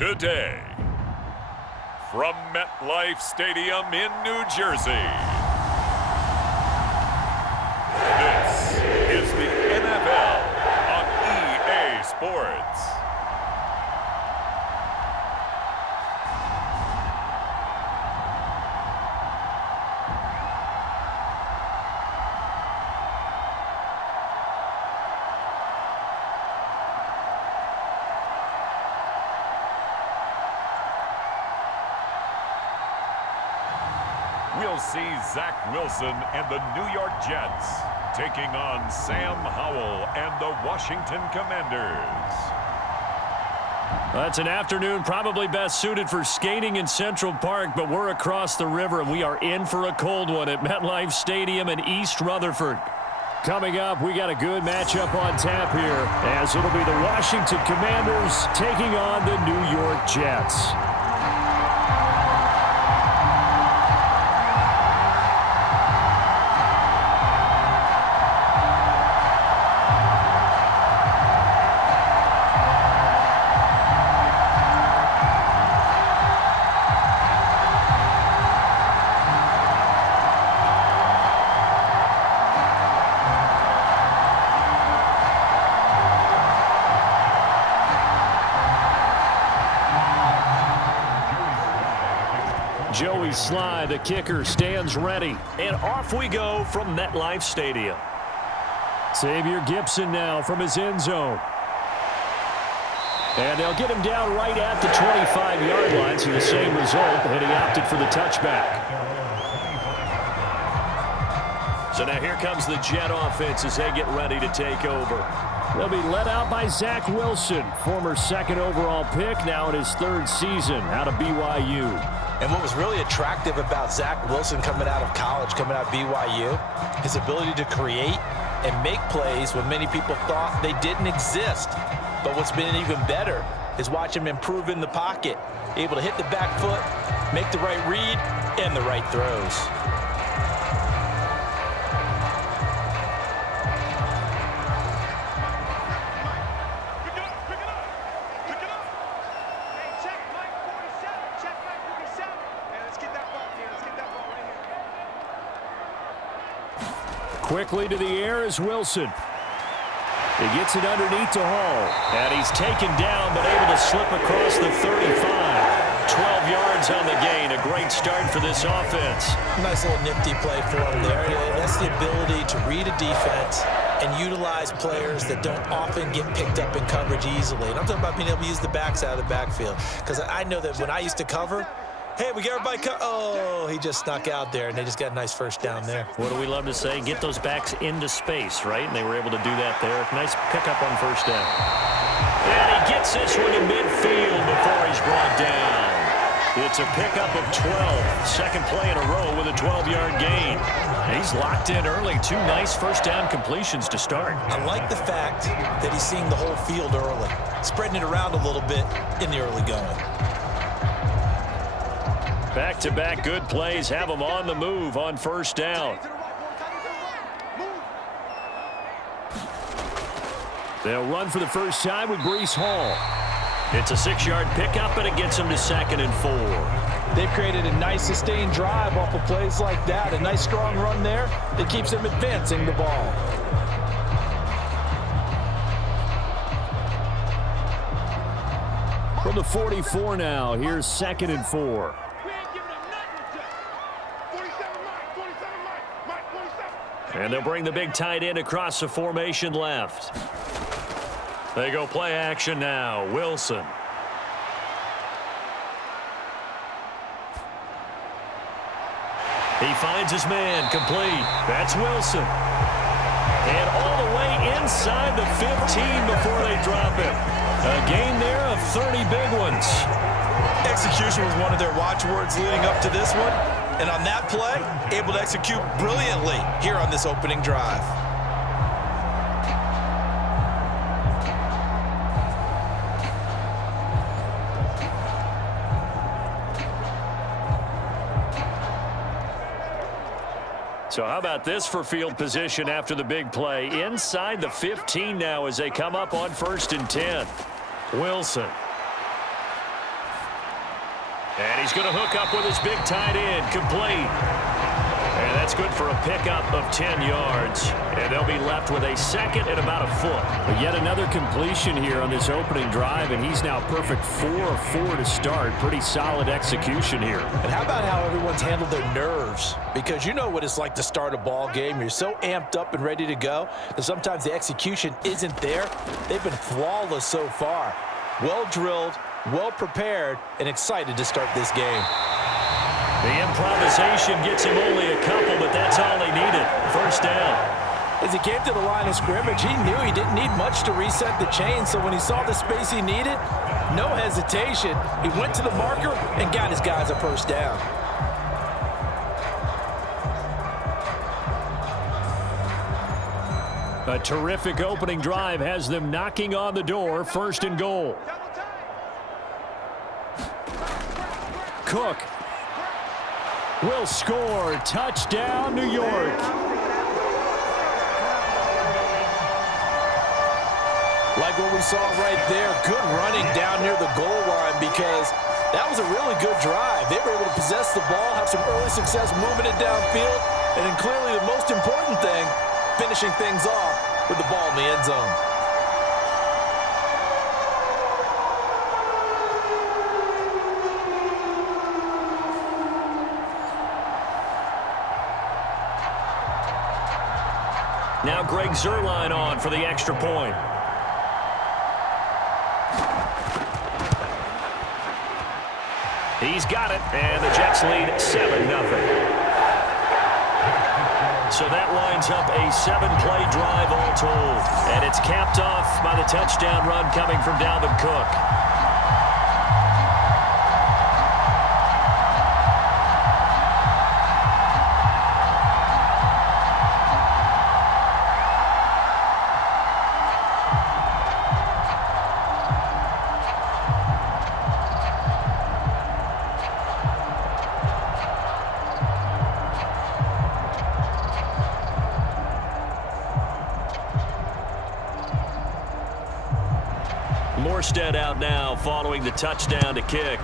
today. From MetLife Stadium in New Jersey, this is the NFL on EA Sports. We'll see Zach Wilson and the New York Jets taking on Sam Howell and the Washington Commanders. That's an afternoon probably best suited for skating in Central Park, but we're across the river and we are in for a cold one at MetLife Stadium in East Rutherford. Coming up, we got a good matchup on tap here, as it'll be the Washington Commanders taking on the New York Jets. Joey Sly, the kicker, stands ready. And off we go from MetLife Stadium. Xavier Gipson now from his end zone. And they'll get him down right at the 25-yard line. See the same result, and he opted for the touchback. So now here comes the Jet offense as they get ready to take over. They'll be led out by Zach Wilson, former second overall pick, now in his third season out of BYU. And what was really attractive about Zach Wilson coming out of college, coming out of BYU, his ability to create and make plays when many people thought they didn't exist. But what's been even better is watch him improve in the pocket, able to hit the back foot, make the right read, and the right throws. Quickly to the air is Wilson. He gets it underneath to Hall. And he's taken down, but able to slip across the 35. 12 yards on the gain. A great start for this offense. Nice little nifty play for him there. That's the ability to read a defense and utilize players that don't often get picked up in coverage easily. And I'm talking about being able to use the backs out of the backfield. Because I know that when I used to cover, hey, we got everybody oh, he just snuck out there, and they just got a nice first down there. What do we love to say? Get those backs into space, right? And they were able to do that there. Nice pickup on first down. And he gets this one to midfield before he's brought down. It's a pickup of 12. Second play in a row with a 12-yard gain. He's locked in early. Two nice first down completions to start. I like the fact that he's seeing the whole field early, spreading it around a little bit in the early going. Back-to-back good plays have them on the move on first down. They'll run for the first time with Breece Hall. It's a 6-yard pickup, and it gets them to 2nd and 4. They've created a nice sustained drive off of plays like that. A nice strong run there that keeps them advancing the ball. From the 44 now, here's 2nd and 4. And they'll bring the big tight end across the formation left. They go play action now. Wilson. He finds his man, complete. That's Wilson. And all the way inside the 15 before they drop it. A gain there of 30 big ones. Execution was one of their watchwords leading up to this one. And on that play, able to execute brilliantly here on this opening drive. So how about this for field position after the big play? Inside the 15 now as they come up on 1st and 10. Wilson. And he's going to hook up with his big tight end, complete. And that's good for a pickup of 10 yards. And they'll be left with a second and about a foot. But yet another completion here on this opening drive, and he's now perfect 4 of 4 to start. Pretty solid execution here. And how about how everyone's handled their nerves? Because you know what it's like to start a ball game. You're so amped up and ready to go that sometimes the execution isn't there. They've been flawless so far. Well drilled, well prepared, and excited to start this game. The improvisation gets him only a couple, but that's all he needed. First down. As he came to the line of scrimmage, he knew he didn't need much to reset the chain, so when he saw the space he needed, no hesitation. He went to the marker and got his guys a first down. A terrific opening drive has them knocking on the door. First and goal. Cook will score. Touchdown, New York. Like what we saw right there, good running down near the goal line because that was a really good drive. They were able to possess the ball, have some early success moving it downfield, and then clearly the most important thing, finishing things off with the ball in the end zone. Now Greg Zuerlein on for the extra point. He's got it, and the Jets lead 7-0. So that lines up a 7-play drive all told. And it's capped off by the touchdown run coming from Dalvin Cook. Morstead out now following the touchdown to kick.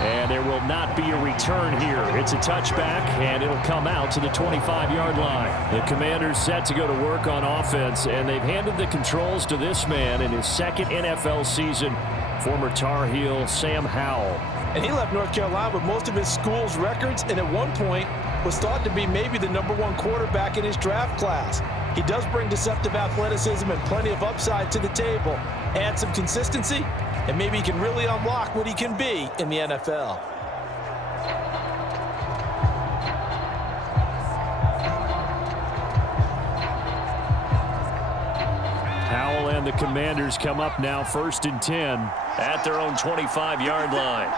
And there will not be a return here. It's a touchback, and it'll come out to the 25-yard line. The Commanders set to go to work on offense, and they've handed the controls to this man in his second NFL season, former Tar Heel Sam Howell. And he left North Carolina with most of his school's records, and at one point was thought to be maybe the #1 quarterback in his draft class. He does bring deceptive athleticism and plenty of upside to the table. Add some consistency, and maybe he can really unlock what he can be in the NFL. Howell and the Commanders come up now 1st and 10 at their own 25-yard line.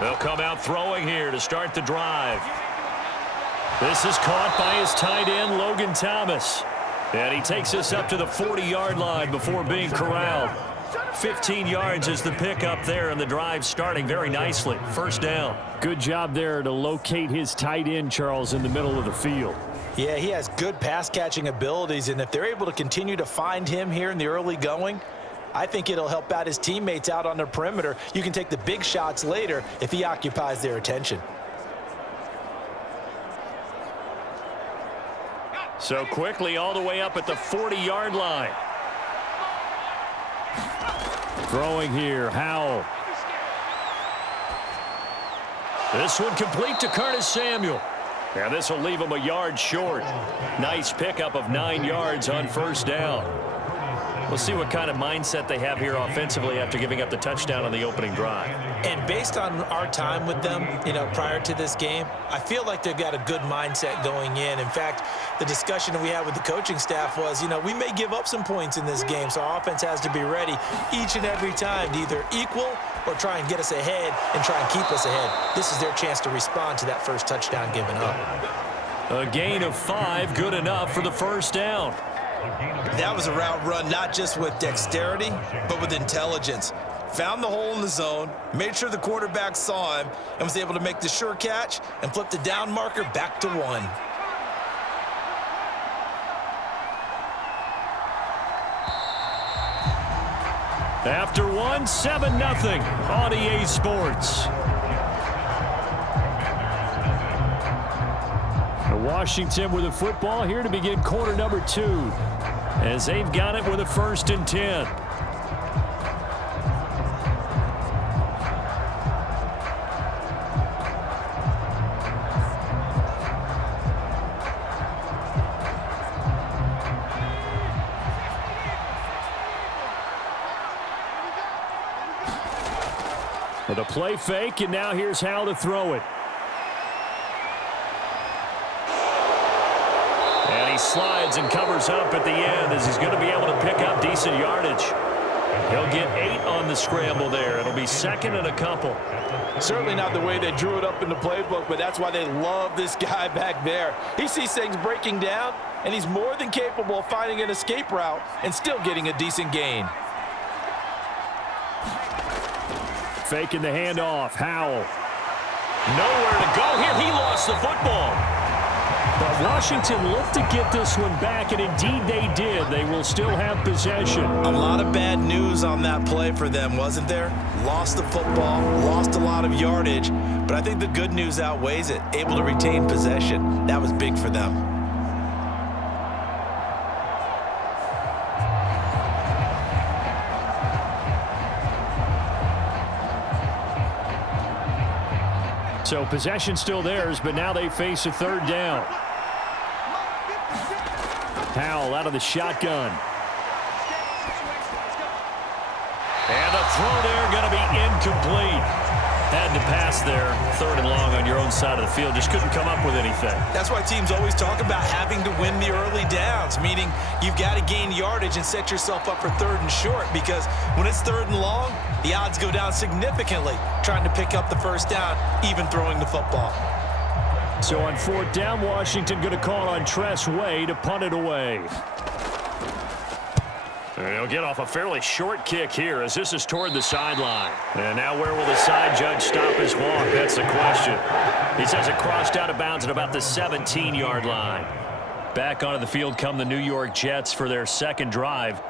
They'll come out throwing here to start the drive. This is caught by his tight end, Logan Thomas. And he takes us up to the 40-yard line before being corralled. 15 yards is the pickup there, and the drive starting very nicely. First down. Good job there to locate his tight end, Charles, in the middle of the field. Yeah, he has good pass-catching abilities, and if they're able to continue to find him here in the early going, I think it'll help out his teammates out on the perimeter. You can take the big shots later if he occupies their attention. So quickly all the way up at the 40-yard line. Throwing here, Howell. This one complete to Curtis Samuel. Now this will leave him a yard short. Nice pickup of 9 yards on first down. We'll see what kind of mindset they have here offensively after giving up the touchdown on the opening drive. And based on our time with them, prior to this game, I feel like they've got a good mindset going in. In fact, the discussion that we had with the coaching staff was, we may give up some points in this game, so our offense has to be ready each and every time to either equal or try and get us ahead and try and keep us ahead. This is their chance to respond to that first touchdown given up. A gain of 5, good enough for the first down. That was a route run not just with dexterity, but with intelligence. Found the hole in the zone, made sure the quarterback saw him, and was able to make the sure catch and flip the down marker back to 1. After one, 7-0 on EA Sports. Washington with the football here to begin quarter number 2 as they've got it with a 1st and 10. With a play fake, and now here's Howell to throw it. And he slides and covers up at the end as he's going to be able to pick up decent yardage. He'll get 8 on the scramble there. It'll be 2nd and a couple. Certainly not the way they drew it up in the playbook, but that's why they love this guy back there. He sees things breaking down, and he's more than capable of finding an escape route and still getting a decent gain. Faking the handoff. Howell. Nowhere to go here. He lost the football. But Washington looked to get this one back, and indeed they did. They will still have possession. A lot of bad news on that play for them, wasn't there? Lost the football, lost a lot of yardage, but I think the good news outweighs it. Able to retain possession. That was big for them. So possession still theirs, but now they face a 3rd down. Howell out of the shotgun. And the throw there going to be incomplete. Had to pass there, 3rd and long on your own side of the field. Just couldn't come up with anything. That's why teams always talk about having to win the early downs, meaning you've got to gain yardage and set yourself up for 3rd and short, because when it's 3rd and long, the odds go down significantly trying to pick up the 1st down, even throwing the football. So on 4th down, Washington going to call on Tress Way to punt it away. And he'll get off a fairly short kick here as this is toward the sideline. And now where will the side judge stop his walk? That's the question. He says it crossed out of bounds at about the 17-yard line. Back onto the field come the New York Jets for their 2nd drive.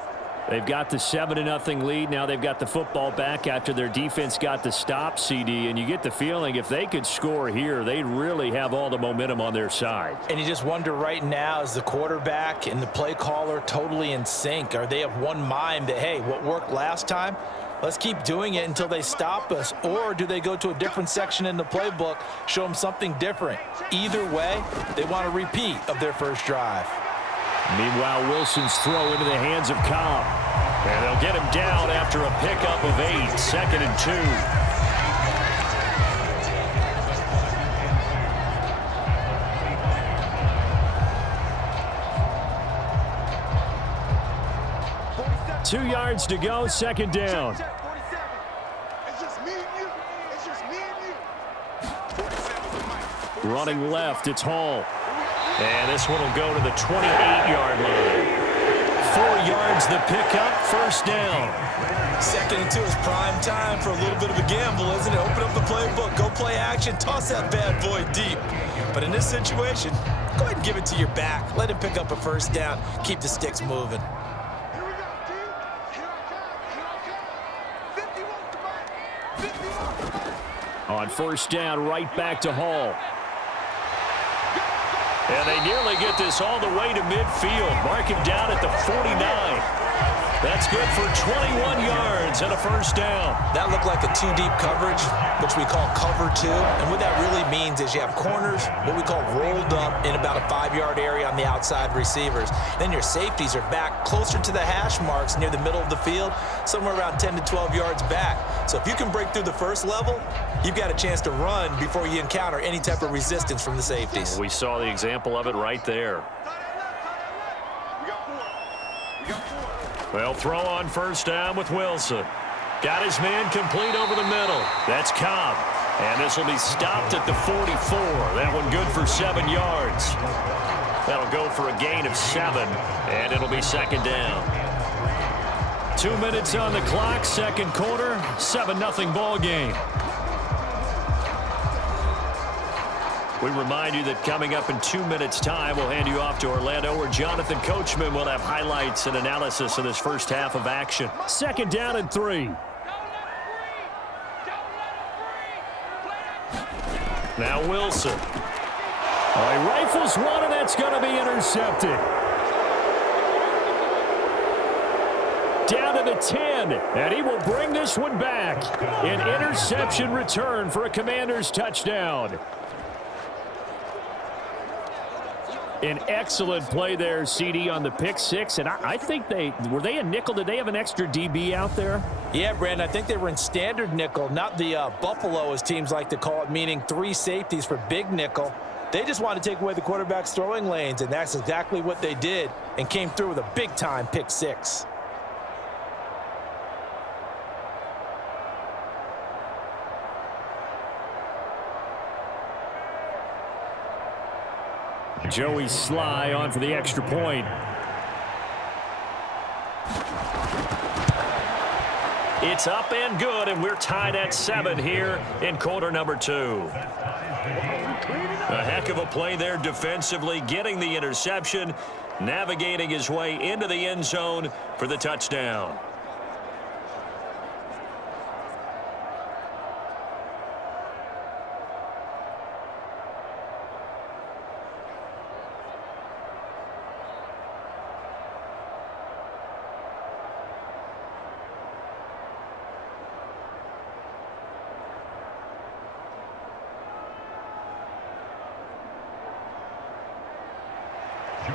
They've got the 7-0 lead. Now they've got the football back after their defense got the stop, CD. And you get the feeling if they could score here, they'd really have all the momentum on their side. And you just wonder right now, is the quarterback and the play caller totally in sync? Are they of one mind that, hey, what worked last time, let's keep doing it until they stop us? Or do they go to a different section in the playbook, show them something different? Either way, they want a repeat of their 1st drive. Meanwhile, Wilson's throw into the hands of Cobb. And they'll get him down after a pickup of 8, 2nd and 2. 2 yards to go, 2nd down. Running left, it's Hall. And this one will go to the 28-yard line. 4 yards the pickup, 1st down. 2nd and 2 is prime time for a little bit of a gamble, isn't it? Open up the playbook, go play action, toss that bad boy deep. But in this situation, go ahead and give it to your back. Let him pick up a 1st down, keep the sticks moving. On 1st down, right back to Hall. And they nearly get this all the way to midfield. Mark him down at the 49. That's good for 21 yards and a 1st down. That looked like a 2-deep coverage, which we call cover 2. And what that really means is you have corners, what we call rolled up in about a 5-yard area on the outside receivers. Then your safeties are back closer to the hash marks near the middle of the field, somewhere around 10 to 12 yards back. So if you can break through the 1st level, you've got a chance to run before you encounter any type of resistance from the safeties. We saw the example of it right there. Well, throw on 1st down with Wilson. Got his man complete over the middle. That's Cobb. And this will be stopped at the 44. That one good for 7 yards. That'll go for a gain of 7, and it'll be 2nd down. 2 minutes on the clock, 2nd quarter, 7-0 ball game. We remind you that coming up in 2 minutes' time, we'll hand you off to Orlando, where Jonathan Coachman will have highlights and analysis of this first half of action. 2nd down and 3. Now Wilson. Oh, he rifles one, and that's going to be intercepted. Down to the 10, and he will bring this one back. An interception return for a Commanders touchdown. An excellent play there, CD, on the pick six. And I think were they a nickel? Did they have an extra DB out there? Yeah, Brandon, I think they were in standard nickel, not the Buffalo, as teams like to call it, meaning 3 safeties for big nickel. They just wanted to take away the quarterback's throwing lanes, and that's exactly what they did, and came through with a big-time pick six. Joey Sly on for the extra point. It's up and good, and we're tied at 7 here in quarter number 2. A heck of a play there defensively, getting the interception, navigating his way into the end zone for the touchdown.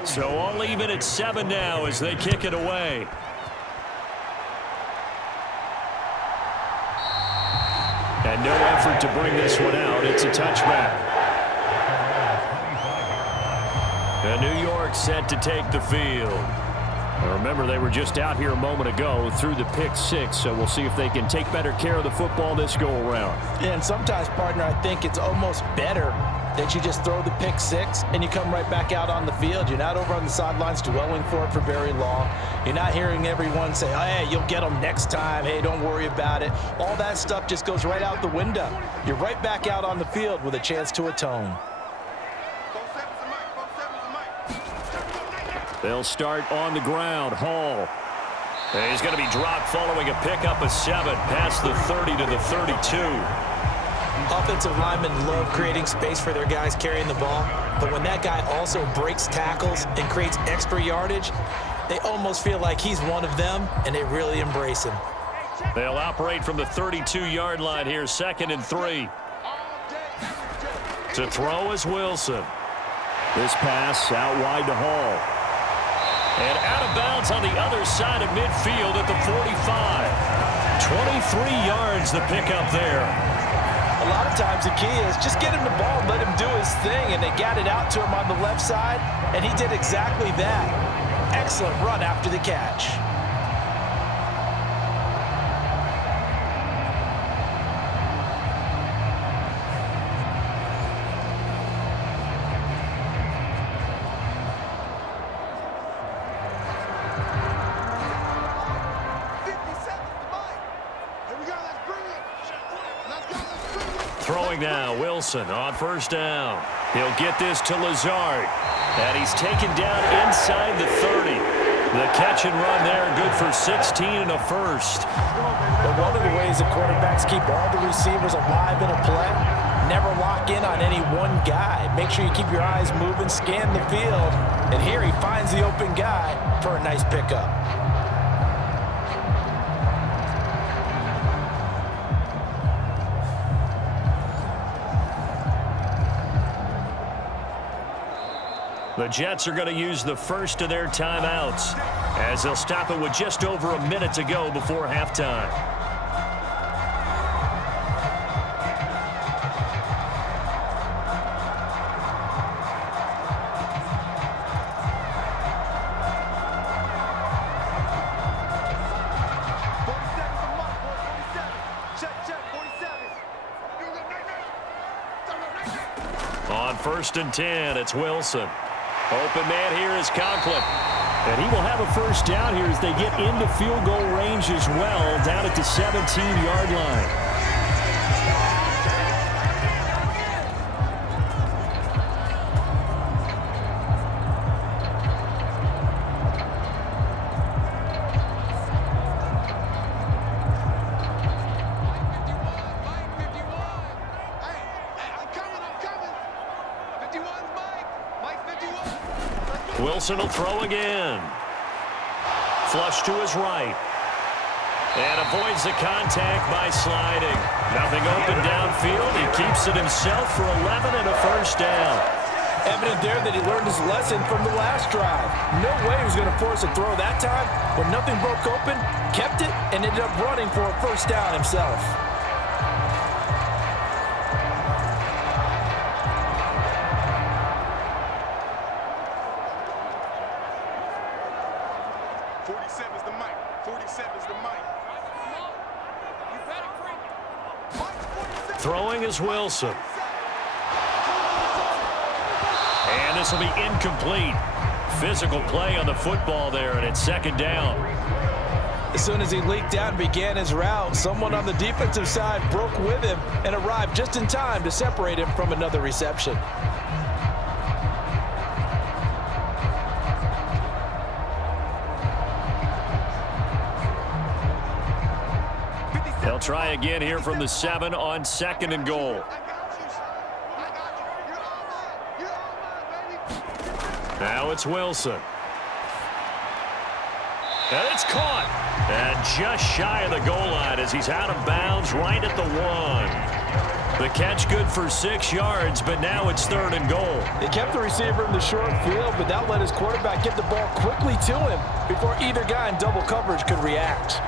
So all even at 7 now as they kick it away. And no effort to bring this one out. It's a touchback. And New York set to take the field. Now remember, they were just out here a moment ago through the pick six, so we'll see if they can take better care of the football this go-around. Yeah, and sometimes, partner, I think it's almost better that you just throw the pick six and you come right back out on the field. You're not over on the sidelines dwelling for it for very long. You're not hearing everyone say, oh, hey, you'll get them next time. Hey, don't worry about it. All that stuff just goes right out the window. You're right back out on the field with a chance to atone. They'll start on the ground. Hall. And he's going to be dropped following a pickup of 7 past the 30 to the 32. Offensive linemen love creating space for their guys carrying the ball, but when that guy also breaks tackles and creates extra yardage, they almost feel like he's one of them, and they really embrace him. They'll operate from the 32-yard line here, 2nd and 3. To throw is Wilson. This pass out wide to Hall. And out of bounds on the other side of midfield at the 45. 23 yards the pickup there. A lot of times the key is just get him the ball and let him do his thing, and they got it out to him on the left side, and he did exactly that. Excellent run after the catch. Throwing now, Wilson on 1st down. He'll get this to Lazard. And he's taken down inside the 30. The catch and run there, good for 16 and a first. But one of the ways the quarterbacks keep all the receivers alive in a play, never lock in on any one guy. Make sure you keep your eyes moving, scan the field. And here he finds the open guy for a nice pickup. The Jets are going to use the first of their timeouts as they'll stop it with just over a minute to go before halftime. On 1st and 10, it's Wilson. Open man here is Conklin. And he will have a first down here as they get into field goal range as well, down at the 17-yard line. Wilson will throw again. Flush to his right. And avoids the contact by sliding. Nothing open downfield. He keeps it himself for 11 and a first down. Evident there that he learned his lesson from the last drive. No way he was going to force a throw that time. When nothing broke open, kept it, and ended up running for a first down himself. Throwing is Wilson. And this will be incomplete. Physical play on the football there, and it's second down. As soon as he leaked out and began his route, someone on the defensive side broke with him and arrived just in time to separate him from another reception. They'll try again here from the 7 on second and goal. Now it's Wilson. And it's caught. And just shy of the goal line as he's out of bounds right at the 1. The catch good for 6 yards, but now it's third and goal. They kept the receiver in the short field, but that let his quarterback get the ball quickly to him before either guy in double coverage could react.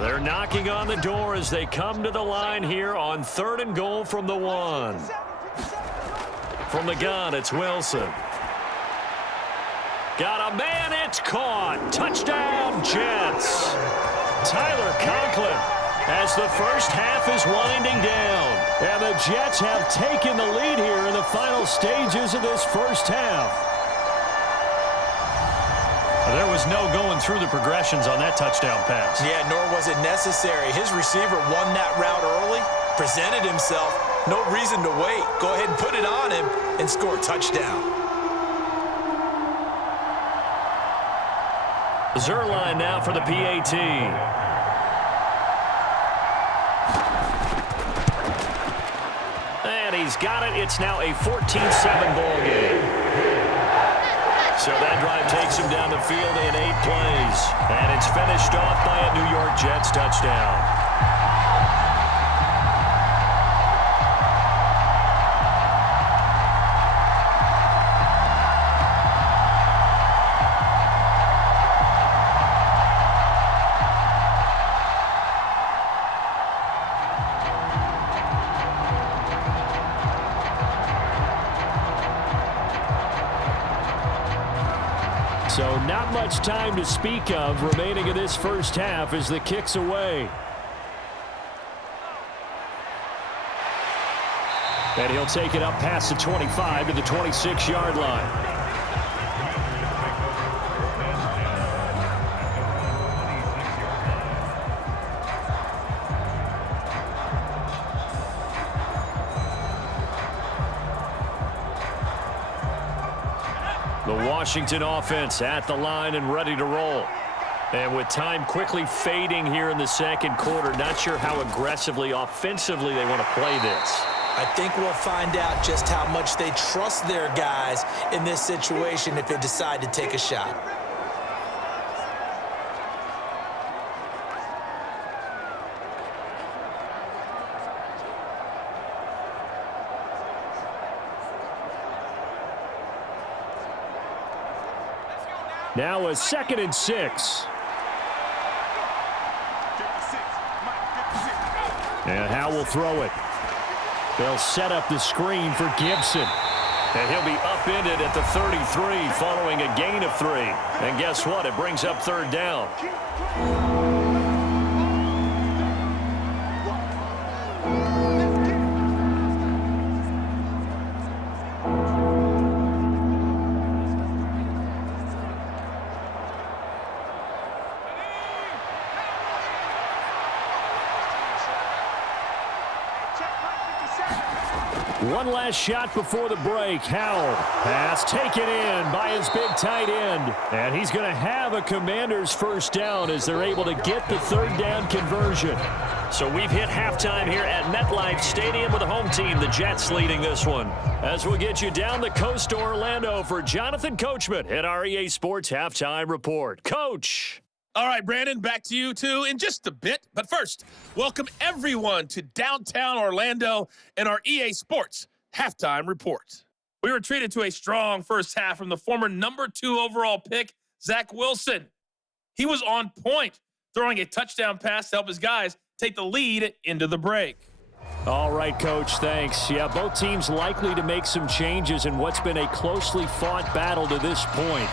They're knocking on the door as they come to the line here on third and goal from the 1. From the gun, it's Wilson. Got a man, it's caught. Touchdown, Jets. Tyler Conklin as the first half is winding down. And the Jets have taken the lead here in the final stages of this first half. There was no going through the progressions on that touchdown pass. Yeah, nor was it necessary. His receiver won that route early, presented himself. No reason to wait. Go ahead and put it on him and score a touchdown. Zerline now for the PAT. And he's got it. It's now a 14-7 ball game. So that drive takes him down the field in 8 plays. And it's finished off by a New York Jets touchdown. So not much time to speak of remaining in this first half as the kick's away. And he'll take it up past the 25 to the 26-yard line. The Washington offense at the line and ready to roll. And with time quickly fading here in the second quarter, not sure how aggressively, offensively they want to play this. I think we'll find out just how much they trust their guys in this situation if they decide to take a shot. Now a 2nd and 6. And Howell will throw it. They'll set up the screen for Gibson. And he'll be upended at the 33 following a gain of 3. And guess what? It brings up third down. One last shot before the break. Howell. Pass taken in by his big tight end. And he's going to have a Commanders first down as they're able to get the third down conversion. So we've hit halftime here at MetLife Stadium with the home team, the Jets, leading this one. As we'll get you down the coast to Orlando for Jonathan Coachman at our EA Sports Halftime Report. Coach. All right, Brandon, back to you two in just a bit. But first, welcome everyone to downtown Orlando and our EA Sports Halftime Report. We were treated to a strong first half from the former number 2 overall pick, Zach Wilson. He was on point, throwing a touchdown pass to help his guys take the lead into the break. All right, Coach, thanks. Yeah, both teams likely to make some changes in what's been a closely fought battle to this point.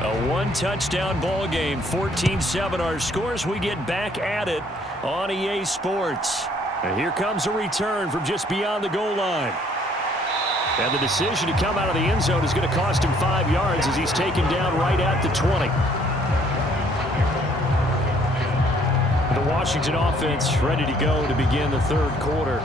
A one-touchdown ball game, 14-7 our scores. We get back at it on EA Sports. And here comes a return from just beyond the goal line. And the decision to come out of the end zone is going to cost him 5 yards as he's taken down right at the 20. The Washington offense ready to go to begin the third quarter.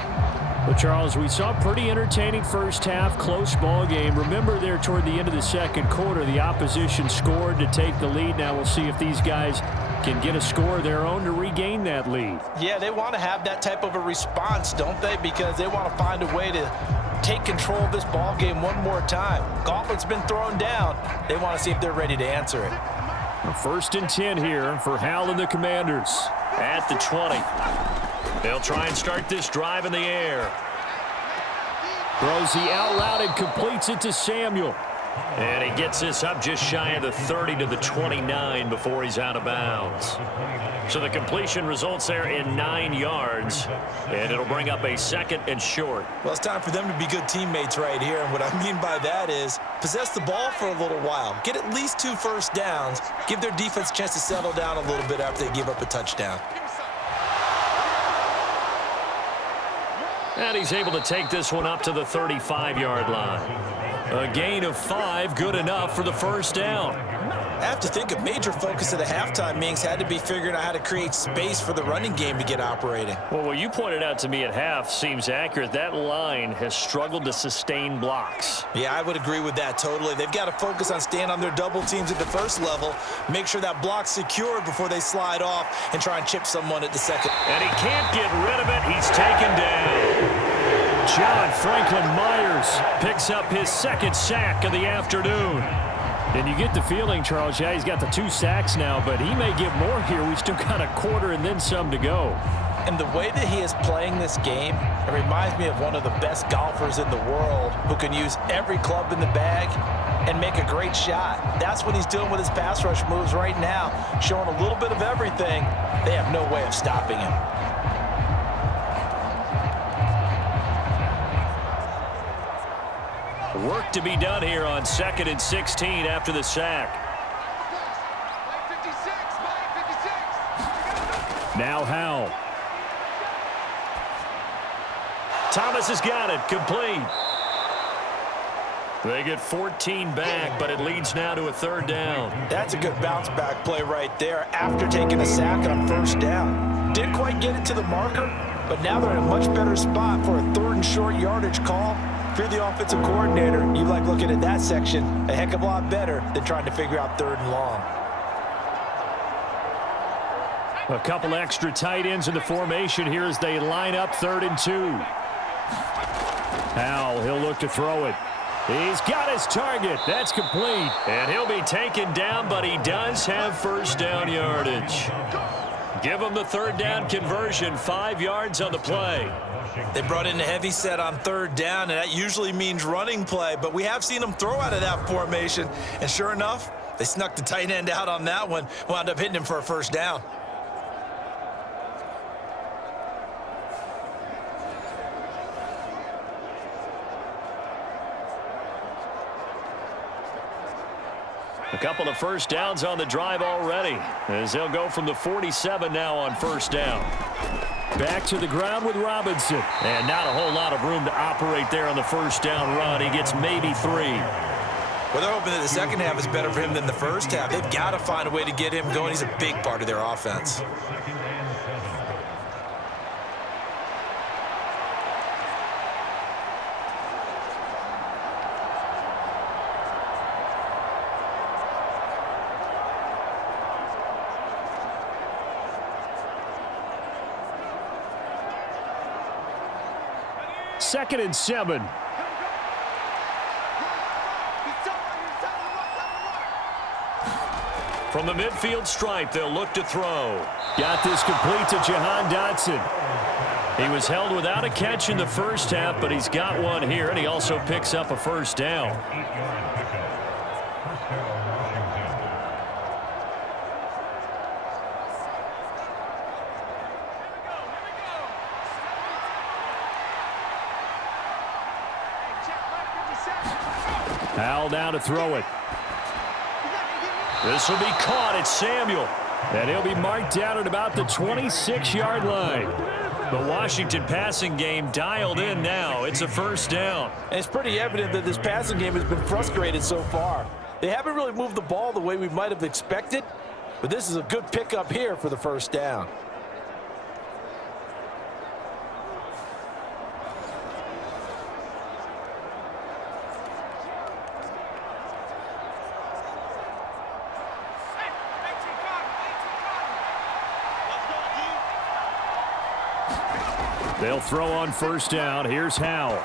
Well, Charles, we saw a pretty entertaining first half, close ball game. Remember there toward the end of the second quarter, the opposition scored to take the lead. Now we'll see if these guys can get a score of their own to regain that lead. Yeah, they want to have that type of a response, don't they? Because they want to find a way to take control of this ball game one more time. Gauntlet's been thrown down. They want to see if they're ready to answer it. First and 10 here for Howell and the Commanders at the 20. They'll try and start this drive in the air. Throws the out route and completes it to Samuel. And he gets this up just shy of the 30 to the 29 before he's out of bounds. So the completion results there in 9 yards, and it'll bring up a second and short. Well, it's time for them to be good teammates right here, and what I mean by that is possess the ball for a little while, get at least 2 first downs, give their defense a chance to settle down a little bit after they give up a touchdown. And he's able to take this one up to the 35-yard line. A gain of 5, good enough for the first down. I have to think a major focus of the halftime meetings had to be figuring out how to create space for the running game to get operating. Well, what you pointed out to me at half seems accurate. That line has struggled to sustain blocks. Yeah, I would agree with that totally. They've got to focus on staying on their double teams at the first level, make sure that block's secured before they slide off and try and chip someone at the second. And he can't get rid of it. He's taken down. John Franklin Myers picks up his second sack of the afternoon. And you get the feeling, Charles, yeah, he's got the 2 sacks now, but he may get more here. We've still got a quarter and then some to go. And the way that he is playing this game, it reminds me of one of the best golfers in the world who can use every club in the bag and make a great shot. That's what he's doing with his pass rush moves right now, showing a little bit of everything. They have no way of stopping him. Work to be done here on 2nd and 16 after the sack. Now Howell. Thomas has got it, complete. They get 14 back, but it leads now to a third down. That's a good bounce back play right there after taking a sack on first down. Didn't quite get it to the marker, but now they're in a much better spot for a 3rd and short yardage call. If you're the offensive coordinator, you like looking at that section a heck of a lot better than trying to figure out 3rd and long. A couple extra tight ends in the formation here as they line up 3rd and 2. Howell, he'll look to throw it. He's got his target. That's complete. And he'll be taken down, but he does have first down yardage. Give him the 3rd down conversion, 5 yards on the play. They brought in a heavy set on 3rd down, and that usually means running play, but we have seen them throw out of that formation, and sure enough, they snuck the tight end out on that one, wound up hitting him for a first down. A couple of first downs on the drive already, as they'll go from the 47 now on first down. Back to the ground with Robinson. And not a whole lot of room to operate there on the first down run. He gets maybe 3. Well, they're hoping that the second half is better for him than the first half. They've got to find a way to get him going. He's a big part of their offense. Second and 7. From the midfield stripe, they'll look to throw. Got this complete to Jahan Dotson. He was held without a catch in the first half, but he's got one here, and he also picks up a first down. Howell down to throw it. This will be caught. It's Samuel. And he'll be marked down at about the 26-yard line. The Washington passing game dialed in now. It's a first down. And it's pretty evident that this passing game has been frustrated so far. They haven't really moved the ball the way we might have expected, but this is a good pickup here for the first down. They'll throw on first down. Here's Howell.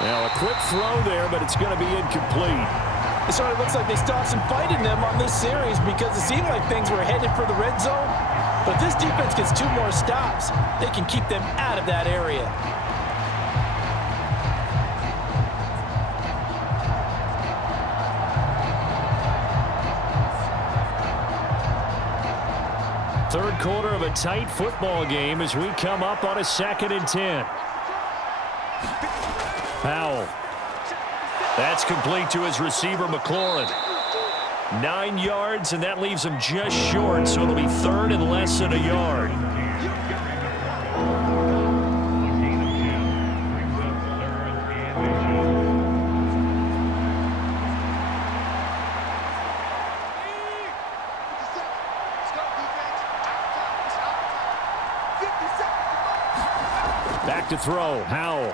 Now a quick throw there, but it's going to be incomplete. It sort of looks like they still have some fight in them on this series because it seemed like things were headed for the red zone. But if this defense gets 2 more stops, they can keep them out of that area. Third quarter of a tight football game as we come up on a 2nd and 10. Howell. That's complete to his receiver, McLaurin. 9 yards, and that leaves him just short, so it'll be 3rd and less than a yard. Back to throw, Howell.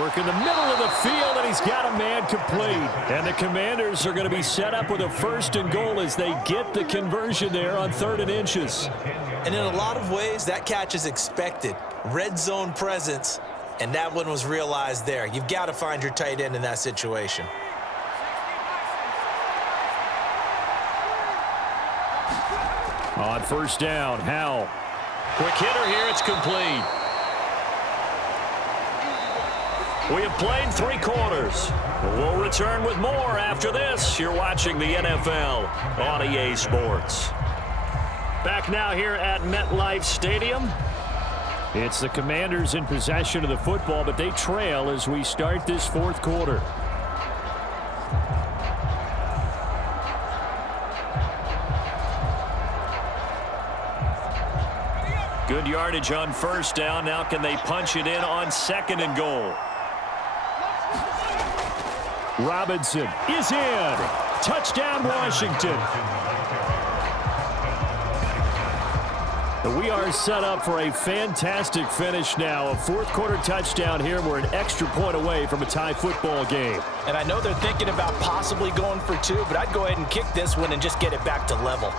Work in the middle of the field, and he's got a man complete. And the Commanders are going to be set up with a 1st and goal as they get the conversion there on 3rd and inches. And in a lot of ways, that catch is expected. Red zone presence, and that one was realized there. You've got to find your tight end in that situation. On first down, Howell. Quick hitter here, it's complete. We have played 3 quarters. We'll return with more after this. You're watching the NFL on EA Sports. Back now here at MetLife Stadium. It's the Commanders in possession of the football, but they trail as we start this 4th quarter. Good yardage on first down. Now can they punch it in on 2nd and goal? Robinson is in. Touchdown, Washington. We are set up for a fantastic finish now. A 4th quarter touchdown here. We're an extra point away from a tie football game. And I know they're thinking about possibly going for 2, but I'd go ahead and kick this one and just get it back to level.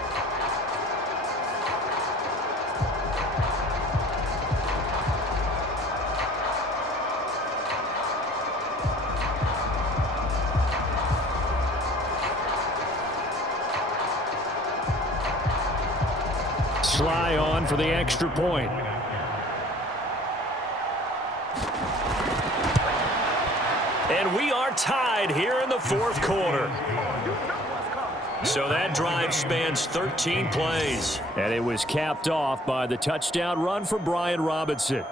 Sly on for the extra point. And we are tied here in the 4th quarter. So that drive spans 13 plays. And it was capped off by the touchdown run for Brian Robinson.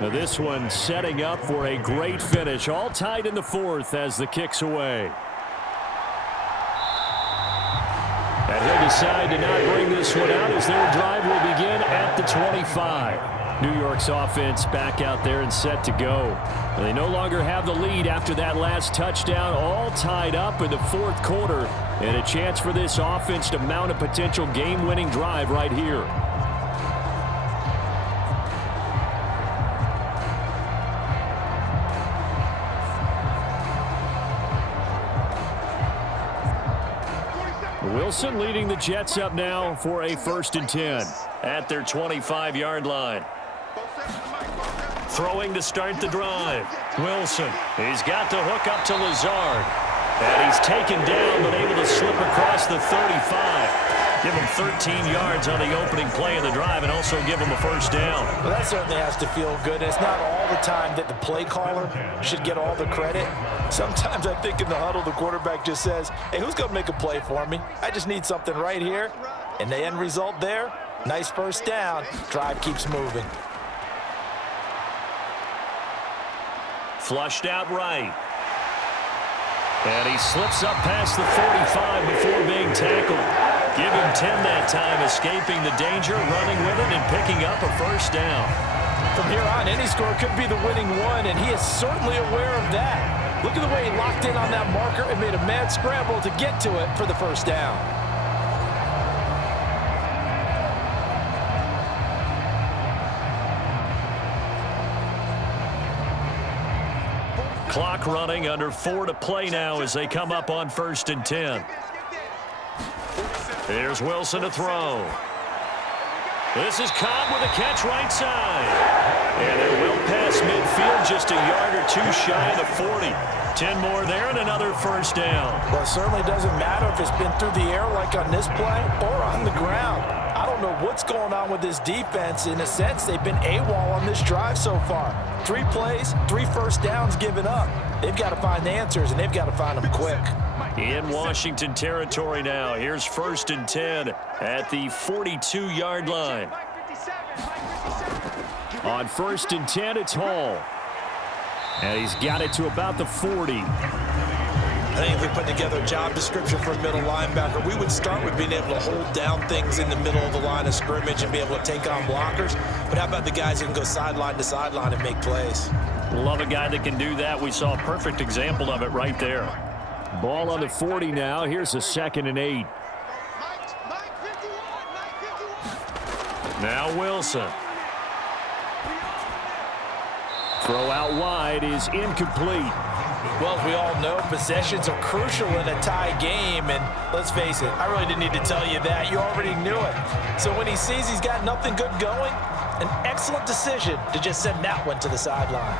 Now this one setting up for a great finish. All tied in the fourth as the kick's away. And he'll decide to not bring this one out as their drive will begin at the 25. New York's offense back out there and set to go. They no longer have the lead after that last touchdown, all tied up in the fourth quarter, and a chance for this offense to mount a potential game-winning drive right here. Wilson leading the Jets up now for a 1st and 10 at their 25-yard line. Throwing to start the drive. Wilson, he's got the hook up to Lazard. And he's taken down but able to slip across the 35. Give him 13 yards on the opening play of the drive and also give him a 1st down. Well, that certainly has to feel good. It's not all the time that the play caller should get all the credit. Sometimes I think in the huddle the quarterback just says, hey, who's going to make a play for me? I just need something right here. And the end result there, nice 1st down. Drive keeps moving. Flushed out right. And he slips up past the 45 before being tackled. Give him 10 that time, escaping the danger, running with it, and picking up a 1st down. From here on, any score could be the winning one, and he is certainly aware of that. Look at the way he locked in on that marker and made a mad scramble to get to it for the 1st down. Clock running, under 4 to play now as they come up on 1st and 10. Here's Wilson to throw. This is Cobb with a catch right side. And they're well past midfield, just a yard or two shy of the 40. 10 more there and another 1st down. Well, it certainly doesn't matter if it's been through the air like on this play or on the ground. I don't know what's going on with this defense. In a sense, they've been AWOL on this drive so far. 3 plays, 3 1st downs given up. They've got to find the answers, and they've got to find them quick. In Washington territory now. Here's 1st and 10 at the 42-yard line. On 1st and 10, it's Hall. And he's got it to about the 40. I think if we put together a job description for a middle linebacker, we would start with being able to hold down things in the middle of the line of scrimmage and be able to take on blockers. But how about the guys who can go sideline to sideline and make plays? Love a guy that can do that. We saw a perfect example of it right there. Ball on the 40 now. Here's a 2nd and 8. Now Wilson. Throw out wide is incomplete. Well, as we all know, possessions are crucial in a tie game, and let's face it, I really didn't need to tell you that. You already knew it. So when he sees he's got nothing good going, an excellent decision to just send that one to the sideline.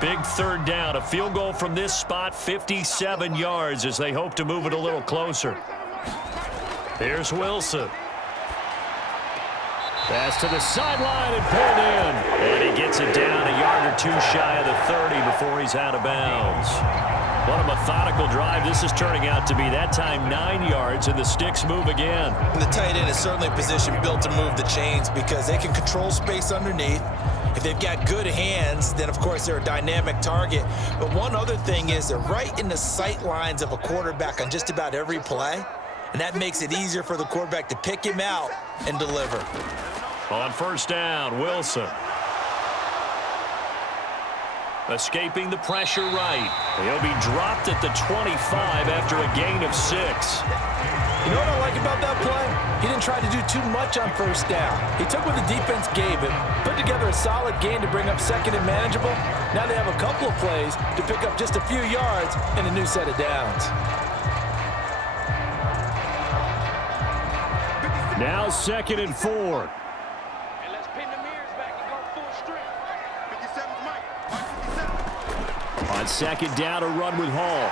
Big 3rd down, a field goal from this spot, 57 yards as they hope to move it a little closer. Here's Wilson. Pass to the sideline and pulled in. And he gets it down a yard or two shy of the 30 before he's out of bounds. What a methodical drive this is turning out to be. That time 9 yards, and the sticks move again. And the tight end is certainly a position built to move the chains because they can control space underneath. If they've got good hands, then, of course, they're a dynamic target. But one other thing is they're right in the sight lines of a quarterback on just about every play, and that makes it easier for the quarterback to pick him out and deliver. On 1st down, Wilson. Escaping the pressure right. He'll be dropped at the 25 after a gain of 6. You know what I like about that play? He didn't try to do too much on 1st down. He took what the defense gave him, put together a solid gain to bring up 2nd and manageable. Now they have a couple of plays to pick up just a few yards and a new set of downs. Now 2nd and 4. On 2nd down, a run with Hall.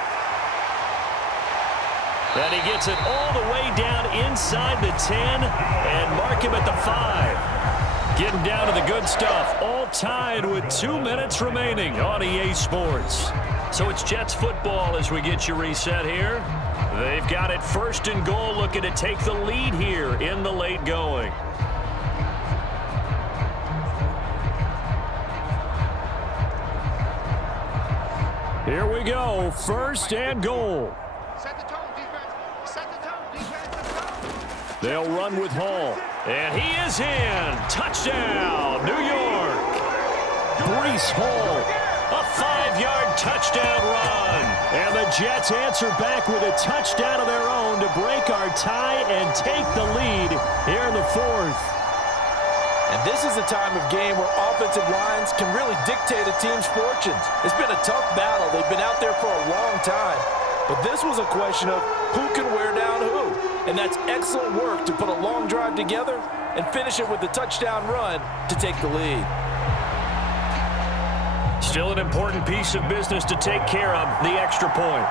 And he gets it all the way down inside the 10 and mark him at the 5. Getting down to the good stuff. All tied with 2 minutes remaining on EA Sports. So it's Jets football as we get you reset here. They've got it 1st and goal, looking to take the lead here in the late going. go. First and goal. Set the tone, defense. Set the tone, defense. They'll run with Hall. And he is in. Touchdown, New York. Breece Hall, a 5-yard touchdown run. And the Jets answer back with a touchdown of their own to break our tie and take the lead here in the fourth. And this is a time of game where offensive lines can really dictate a team's fortunes. It's been a tough battle. They've been out there for a long time. But this was a question of who can wear down who. And that's excellent work to put a long drive together and finish it with a touchdown run to take the lead. Still an important piece of business to take care of, the extra point.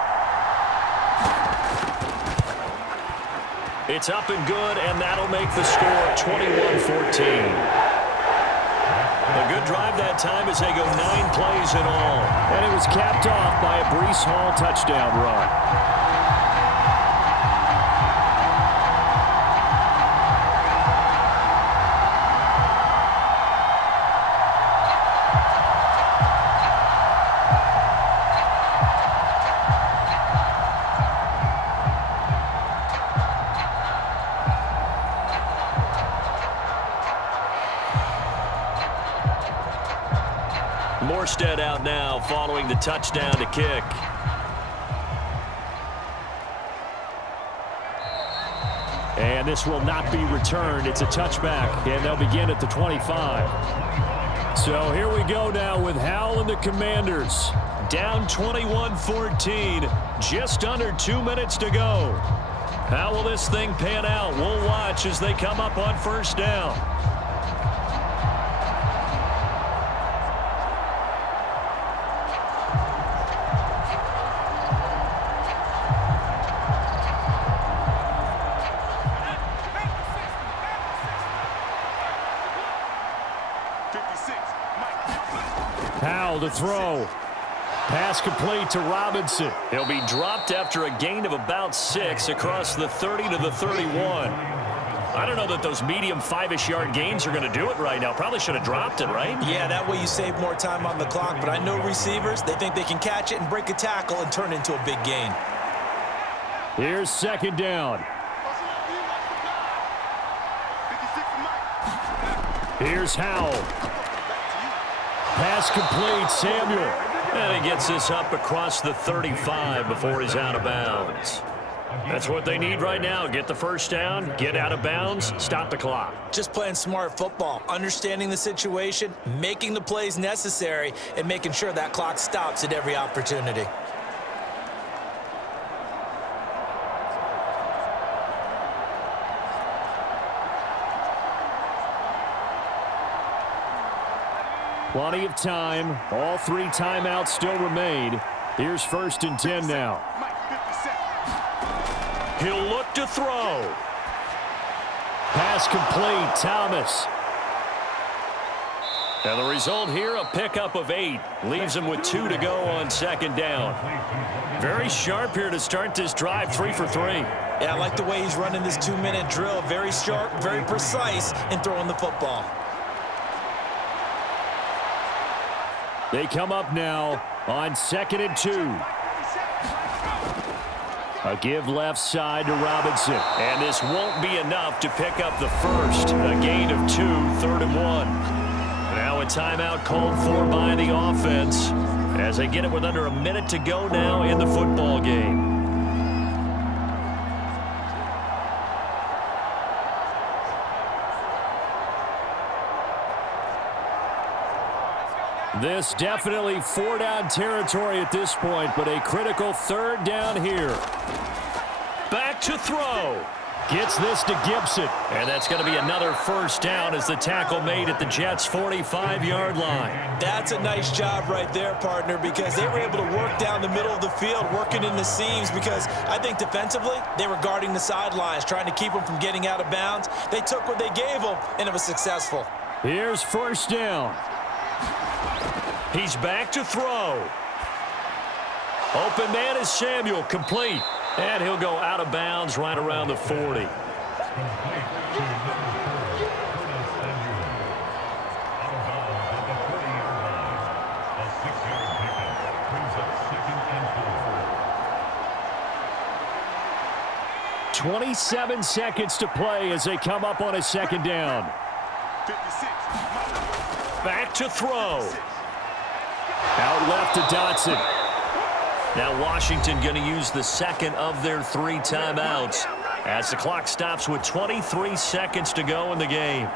It's up and good, and that'll make the score 21-14. A good drive that time as they go 9 plays in all. And it was capped off by a Breece Hall touchdown run. Morstead out now following the touchdown to kick. And this will not be returned. It's a touchback, and they'll begin at the 25. So here we go now with Howell and the Commanders. Down 21-14, just under 2 minutes to go. How will this thing pan out? We'll watch as they come up on first down. Howell to throw. Pass complete to Robinson. He'll be dropped after a gain of about 6 across the 30 to the 31. I don't know that those medium 5-ish yard gains are going to do it right now. Probably should have dropped it, right? Yeah, that way you save more time on the clock. But I know receivers, they think they can catch it and break a tackle and turn it into a big gain. Here's second down. Here's Howell. Pass complete, Samuel. And he gets this up across the 35 before he's out of bounds. That's what they need right now. Get the first down, get out of bounds, stop the clock. Just playing smart football, understanding the situation, making the plays necessary, and making sure that clock stops at every opportunity. Plenty of time. All 3 timeouts still remain. Here's first and 10 now. He'll look to throw. Pass complete, Thomas. And the result here, a pickup of 8. Leaves him with 2 to go on second down. Very sharp here to start this drive, 3 for 3. Yeah, I like the way he's running this 2-minute drill. Very sharp, very precise in throwing the football. They come up now on 2nd and 2. A give left side to Robinson. And this won't be enough to pick up the first. A gain of 2, 3rd and 1. Now a timeout called for by the offense as they get it with under a minute to go now in the football game. This definitely 4-down territory at this point, but a critical 3rd down here. Back to throw. Gets this to Gibson. And that's going to be another first down as the tackle made at the Jets' 45-yard line. That's a nice job right there, partner, because they were able to work down the middle of the field, working in the seams, because I think defensively they were guarding the sidelines, trying to keep them from getting out of bounds. They took what they gave them, and it was successful. Here's first down. He's back to throw. Open man is Samuel, complete. And he'll go out of bounds right around the 40. 27 seconds to play as they come up on a second down. Back to throw. Out left to Dotson. Now Washington going to use the second of their 3 timeouts as the clock stops with 23 seconds to go in the game.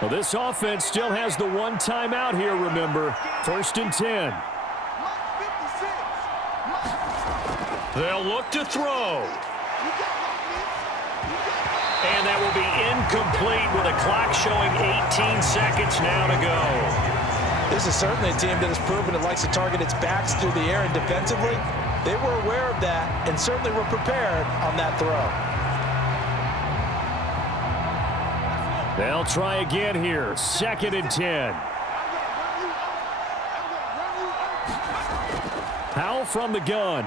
Well, this offense still has the 1 timeout here, remember. 1st and 10. They'll look to throw. And that will be incomplete with a clock showing 18 seconds now to go. This is certainly a team that has proven it likes to target its backs through the air and defensively. They were aware of that and certainly were prepared on that throw. They'll try again here. 2nd and 10. Howell from the gun.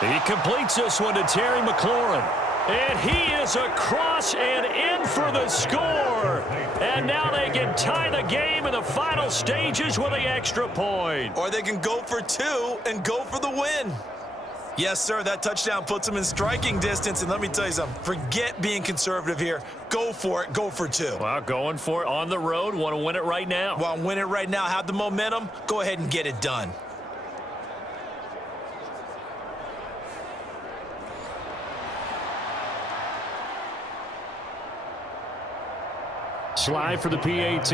He completes this one to Terry McLaurin. And he is across and in for the score. And now they can tie the game in the final stages with the extra point. Or they can go for 2 and go for the win. Yes, sir, that touchdown puts them in striking distance. And let me tell you something, forget being conservative here. Go for it, go for 2. Well, going for it on the road. Want to win it right now. Want to win it right now, have the momentum, go ahead and get it done. Slide for the PAT.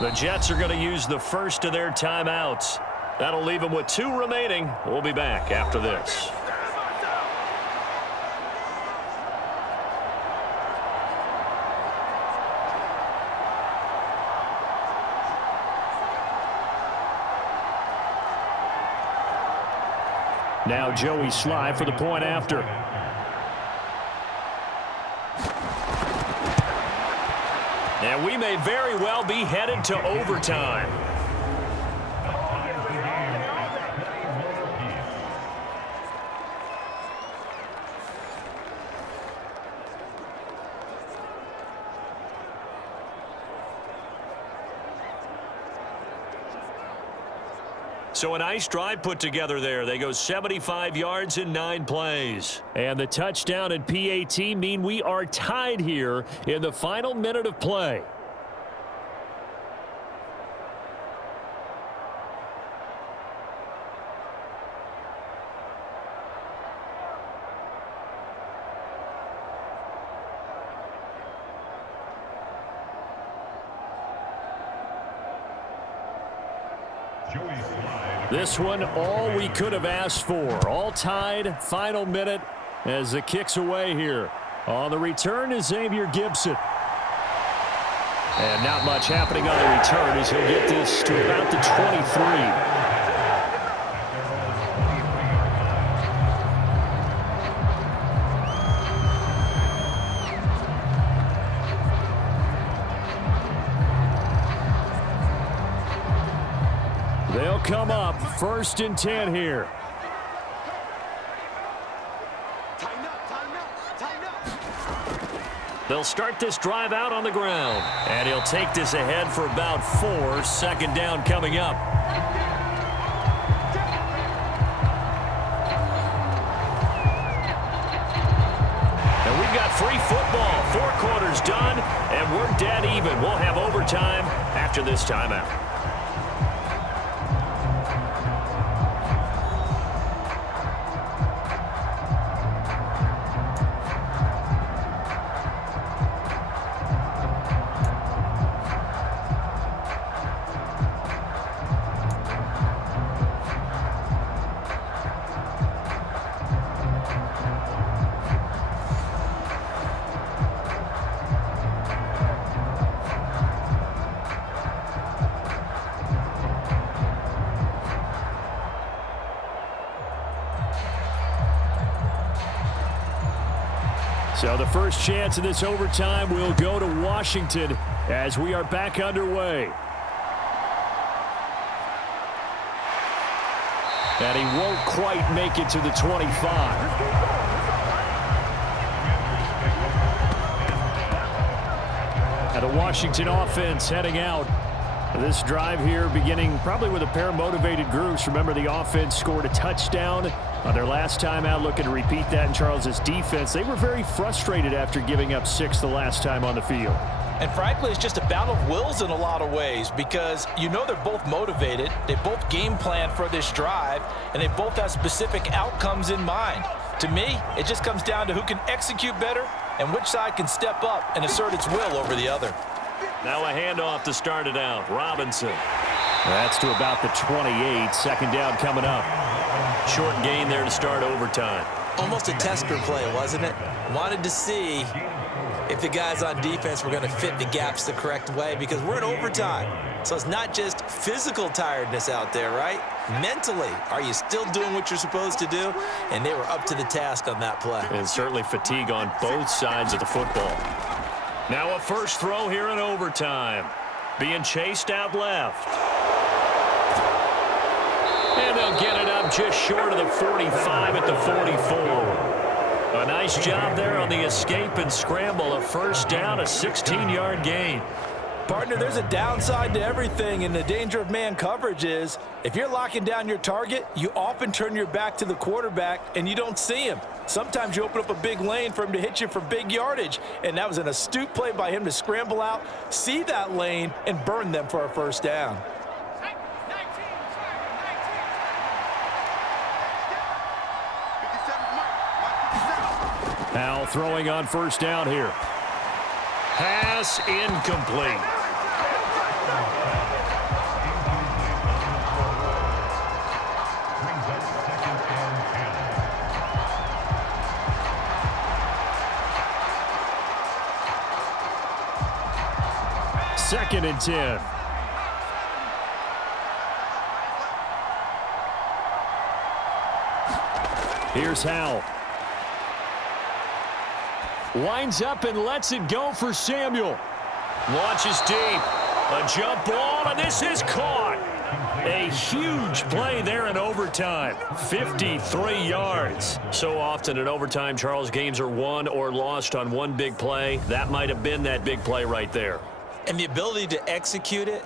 The Jets are going to use the first of their timeouts. That'll leave them with 2 remaining. We'll be back after this. Now Joey Slye for the point after. And we may very well be headed to overtime. So a nice drive put together there. They go 75 yards in 9 plays. And the touchdown and PAT mean we are tied here in the final minute of play. This one, all we could have asked for. All tied, final minute as the kick's away here. On the return is Xavier Gibson. And not much happening on the return as he'll get this to about the 23. They'll come up 1st and 10 here. They'll start this drive out on the ground. And he'll take this ahead for about 4. 2nd down coming up. And we've got free football. 4 quarters done, and we're dead even. We'll have overtime after this timeout. So the first chance of this overtime will go to Washington as we are back underway. And he won't quite make it to the 25. And the Washington offense heading out. This drive here beginning probably with a pair of motivated groups. Remember, the offense scored a touchdown on their last time out, looking to repeat that in Charles's defense. They were very frustrated after giving up 6 the last time on the field. And frankly, it's just a battle of wills in a lot of ways because you know they're both motivated. They both game plan for this drive, and they both have specific outcomes in mind. To me, it just comes down to who can execute better and which side can step up and assert its will over the other. Now a handoff to start it out. Robinson. That's to about the 28. Second down coming up. Short gain there to start overtime. Almost a tester play, wasn't it? Wanted to see if the guys on defense were going to fit the gaps the correct way because we're in overtime. So it's not just physical tiredness out there, right? Mentally, are you still doing what you're supposed to do? And they were up to the task on that play. And certainly fatigue on both sides of the football. Now a first throw here in overtime. Being chased out left. And they'll get it up just short of the 45 at the 44. A nice job there on the escape and scramble. A first down, a 16-yard gain. Partner, there's a downside to everything, and the danger of man coverage is if you're locking down your target, you often turn your back to the quarterback and you don't see him. Sometimes you open up a big lane for him to hit you for big yardage, and that was an astute play by him to scramble out, see that lane, and burn them for a first down. Howell throwing on first down here. Pass incomplete. Second and 10. Here's Howell. Winds up and lets it go for Samuel. Launches deep. A jump ball, and this is caught. A huge play there in overtime. 53 yards. So often in overtime, Charles, games are won or lost on one big play. That might have been that big play right there. And the ability to execute it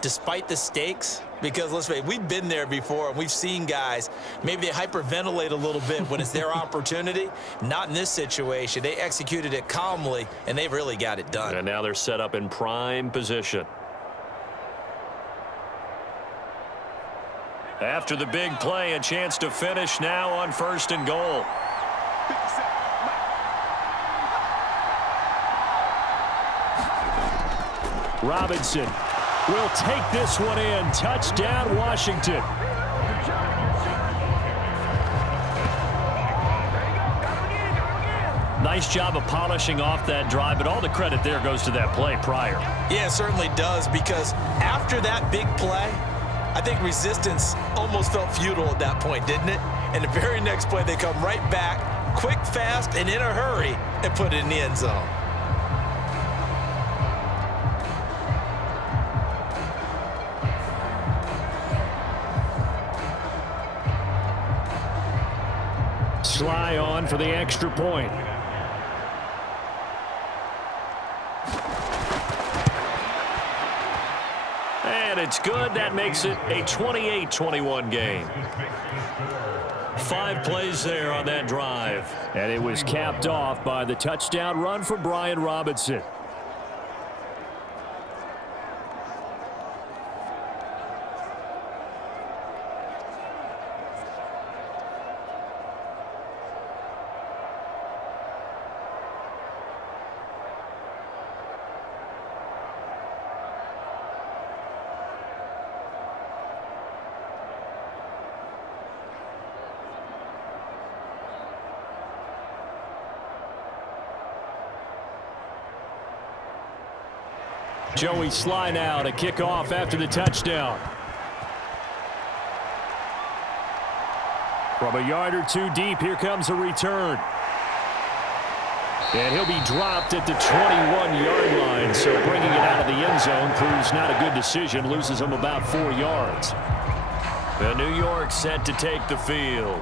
despite the stakes, because let's face it, we've been there before and we've seen guys, maybe they hyperventilate a little bit when it's their opportunity. Not in this situation. They executed it calmly, and they've really got it done. And now they're set up in prime position. After the big play, a chance to finish now on first and goal. Robinson will take this one in. Touchdown, Washington. Nice job of polishing off that drive, but all the credit there goes to that play prior. Yeah, it certainly does, because after that big play, I think resistance almost felt futile at that point, didn't it? And the very next play, they come right back, quick, fast, and in a hurry, and put it in the end zone. Sly on for the extra point. And it's good. That makes it a 28-21 game. 5 plays there on that drive. And it was capped off by the touchdown run for Brian Robinson. Joey Sly now to kick off after the touchdown. From a yard or two deep, here comes a return. And he'll be dropped at the 21-yard line, so bringing it out of the end zone proves not a good decision, loses him about 4 yards. The New York set to take the field.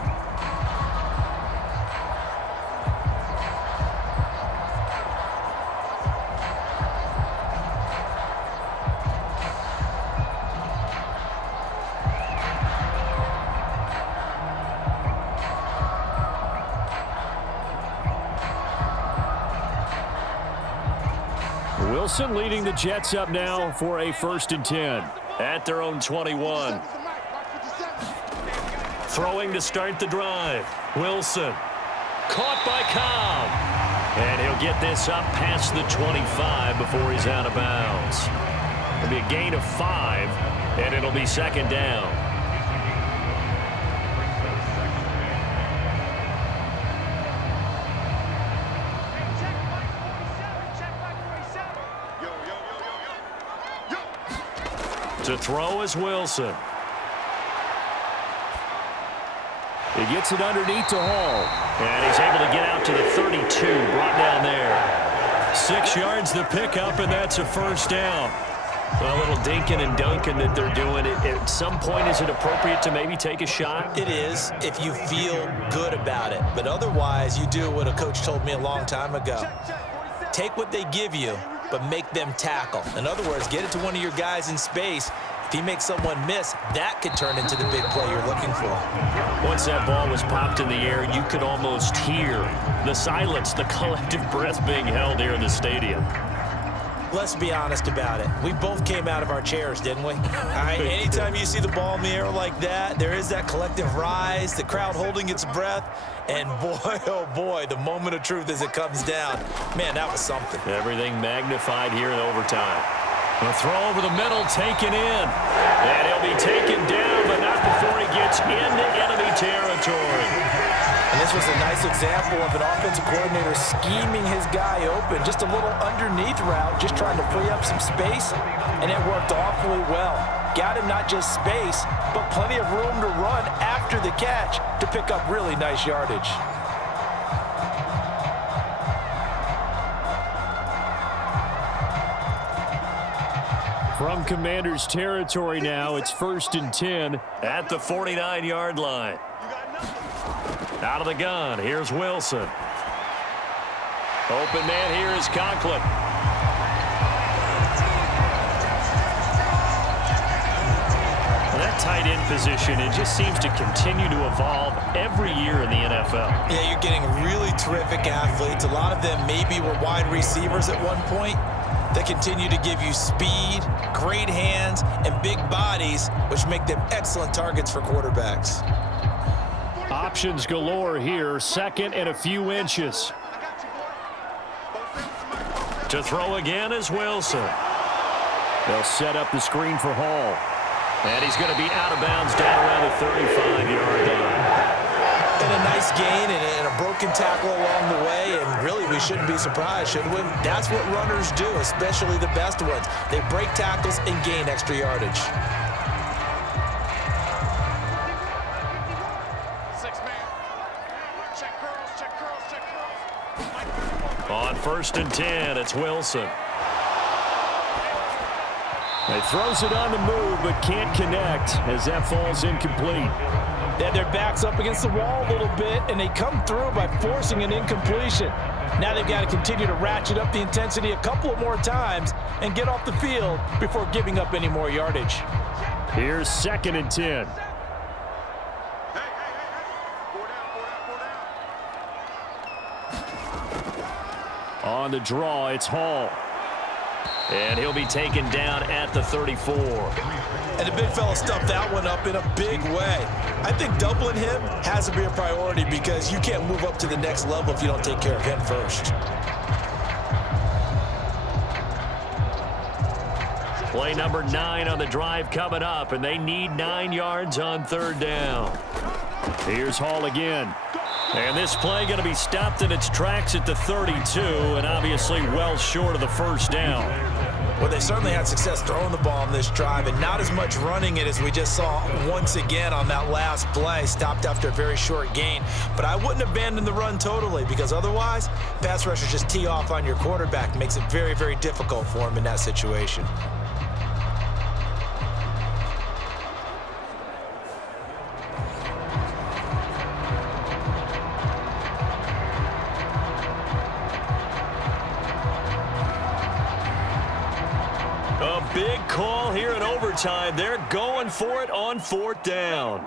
Wilson leading the Jets up now for a 1st and 10 at their own 21. Throwing to start the drive. Wilson caught by Cobb. And he'll get this up past the 25 before he's out of bounds. It'll be a gain of 5, and it'll be 2nd down. To throw is Wilson. He gets it underneath to Hall. And he's able to get out to the 32, brought down there. 6 yards the pickup, and that's a 1st down. Well, a little dinking and dunking that they're doing. At some point, is it appropriate to maybe take a shot? It is if you feel good about it. But otherwise, you do what a coach told me a long time ago. Take what they give you, but make them tackle. In other words, get it to one of your guys in space. If he makes someone miss, that could turn into the big play you're looking for. Once that ball was popped in the air, you could almost hear the silence, the collective breath being held here in the stadium. Let's be honest about it. We both came out of our chairs, didn't we? Anytime you see the ball in the air like that, there is that collective rise, the crowd holding its breath, and boy, oh boy, the moment of truth as it comes down. Man, that was something. Everything magnified here in overtime. A throw over the middle, taken in. And he'll be taken down, but not before he gets into enemy territory. And this was a nice example of an offensive coordinator scheming his guy open. Just a little underneath route, just trying to free up some space, and it worked awfully well. Got him not just space, but plenty of room to run after the catch to pick up really nice yardage. From Commander's territory now, it's 1st and 10 at the 49-yard line. Out of the gun, here's Wilson. Open man here is Conklin. Well, that tight end position, it just seems to continue to evolve every year in the NFL. Yeah, you're getting really terrific athletes. A lot of them maybe were wide receivers at one point. They continue to give you speed, great hands, and big bodies, which make them excellent targets for quarterbacks. Options galore here, 2nd and a few inches. To throw again is Wilson. They'll set up the screen for Hall. And he's going to be out of bounds down around the 35-yard line. And a nice gain and a broken tackle along the way, and really we shouldn't be surprised, should we? That's what runners do, especially the best ones. They break tackles and gain extra yardage. 6-man. Check curls. On 1st and 10, it's Wilson. He throws it on the move, but can't connect as that falls incomplete. They had their backs up against the wall a little bit, and they come through by forcing an incompletion. Now they've got to continue to ratchet up the intensity a couple of more times and get off the field before giving up any more yardage. Here's 2nd and 10. On the draw, it's Hall. And he'll be taken down at the 34. And the big fella stuffed that one up in a big way. I think doubling him has to be a priority because you can't move up to the next level if you don't take care of him first. Play number 9 on the drive coming up, and they need 9 yards on 3rd down. Here's Hall again. And this play going to be stopped in its tracks at the 32, and obviously well short of the 1st down. Well, they certainly had success throwing the ball on this drive and not as much running it as we just saw once again on that last play, stopped after a very short gain. But I wouldn't abandon the run totally because otherwise, pass rushers just tee off on your quarterback. Makes it very, very difficult for him in that situation. Big call here in overtime. They're going for it on 4th down.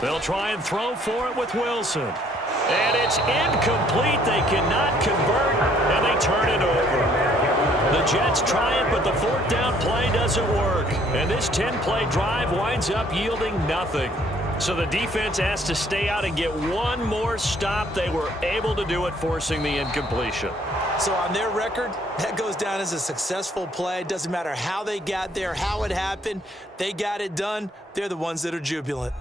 They'll try and throw for it with Wilson. And it's incomplete. They cannot convert, and they turn it over. The Jets try it, but the fourth down play doesn't work. And this 10-play drive winds up yielding nothing. So the defense has to stay out and get one more stop. They were able to do it, forcing the incompletion. So on their record, that goes down as a successful play. It doesn't matter how they got there, how it happened. They got it done. They're the ones that are jubilant.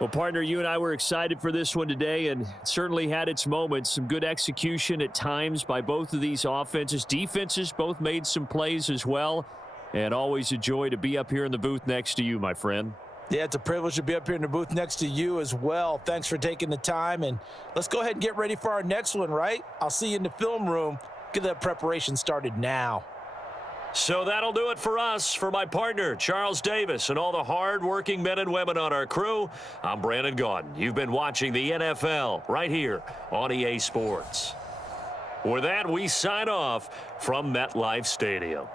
Well, partner, you and I were excited for this one today, and it certainly had its moments. Some good execution at times by both of these offenses. Defenses both made some plays as well. And always a joy to be up here in the booth next to you, my friend. Yeah, it's a privilege to be up here in the booth next to you as well. Thanks for taking the time, and let's go ahead and get ready for our next one, right? I'll see you in the film room. Get that preparation started now. So that'll do it for us. For my partner, Charles Davis, and all the hard-working men and women on our crew, I'm Brandon Gaudin. You've been watching the NFL right here on EA Sports. With that, we sign off from MetLife Stadium.